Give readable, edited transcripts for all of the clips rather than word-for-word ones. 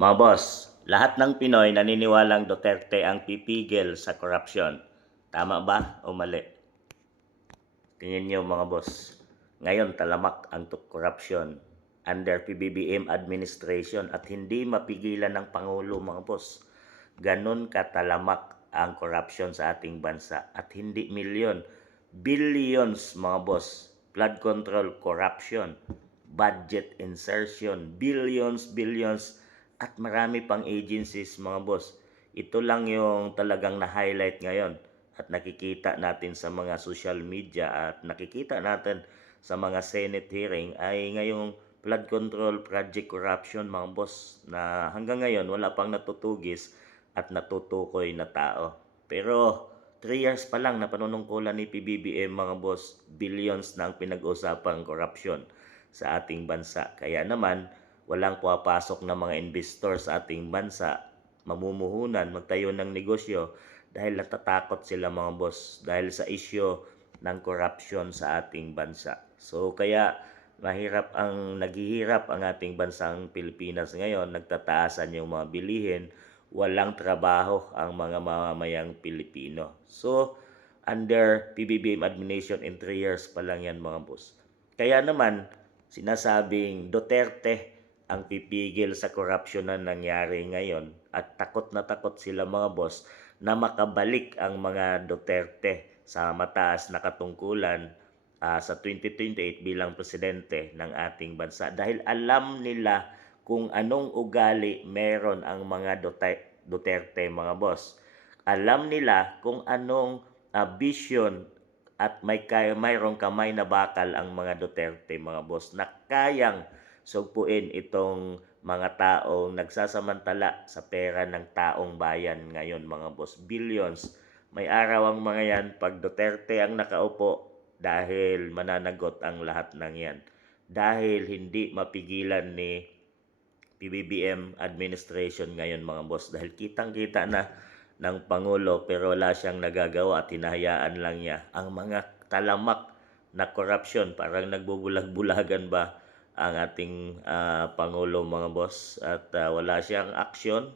Mga boss, lahat ng Pinoy naniniwalang Duterte ang pipigil sa korupsyon. Tama ba o mali? Tingin niyo mga boss, ngayon talamak ang korupsyon under PBBM administration at hindi mapigilan ng Pangulo mga boss. Ganon katalamak ang korupsyon sa ating bansa at hindi milyon, billions mga boss. Flood control, corruption, budget insertion, billions, at marami pang agencies mga boss. Ito lang yung talagang na-highlight ngayon at nakikita natin sa mga social media at nakikita natin sa mga Senate hearing ay ngayong flood control project corruption mga boss na hanggang ngayon wala pang natutugis at natutukoy na tao. Pero 3 years pa lang na panunungkulan ni PBBM mga boss, billions na ang pinag-usapang korupsyon sa ating bansa. Kaya naman, walang pumapasok na mga investor sa ating bansa, mamumuhunan, magtayo ng negosyo dahil natatakot sila mga boss dahil sa isyo ng korupsyon sa ating bansa. So kaya naghihirap ang ating bansang Pilipinas ngayon, nagtataasan yung mga bilihin, walang trabaho ang mga mamamayang Pilipino. So under PBBM administration in 3 years pa lang yan mga boss. Kaya naman sinasabing Duterte ang pipigil sa korupsyon na nangyari ngayon at takot na takot sila mga boss na makabalik ang mga Duterte sa mataas na katungkulan sa 2028 bilang presidente ng ating bansa dahil alam nila kung anong ugali meron ang mga Duterte mga boss. Alam nila kung anong vision at mayroong kamay na bakal ang mga Duterte mga boss na kayang sugpuin itong mga taong nagsasamantala sa pera ng taong bayan ngayon mga boss. Billions. May araw ang mga yan pag Duterte ang nakaupo dahil mananagot ang lahat ng yan. Dahil hindi mapigilan ni PBBM administration ngayon mga boss. Dahil kitang-kita na ng Pangulo pero wala siyang nagagawa at hinahayaan lang niya ang mga talamak na korupsyon. Parang nagbubulag-bulagan ba ang ating Pangulo mga boss at wala siyang aksyon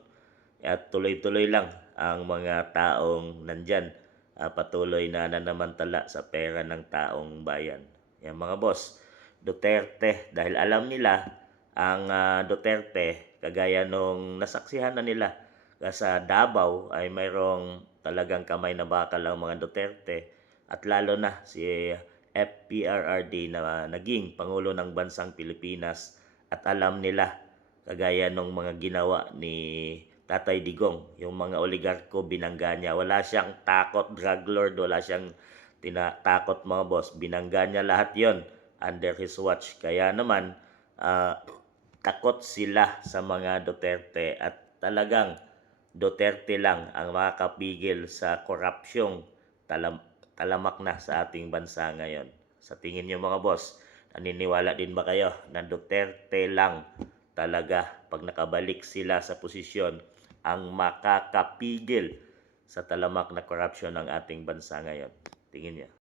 at tuloy-tuloy lang ang mga taong nandyan patuloy na nanamantala sa pera ng taong bayan. Yan mga boss, Duterte dahil alam nila ang Duterte kagaya nung nasaksihan na nila sa Davao ay mayroong talagang kamay na bakal ang mga Duterte at lalo na si FPRRD na naging Pangulo ng Bansang Pilipinas at alam nila kagaya nung mga ginawa ni Tatay Digong, yung mga oligarko binangga niya, wala siyang takot drug lord, wala siyang tinatakot mga boss, binangga niya lahat yon under his watch. Kaya naman takot sila sa mga Duterte at talagang Duterte lang ang makakapigil sa korupsyong talamak na sa ating bansa ngayon. Sa tingin niyo mga boss, naniniwala din ba kayo na Duterte lang talaga pag nakabalik sila sa posisyon ang makakapigil sa talamak na korupsyon ng ating bansa ngayon? Tingin niyo.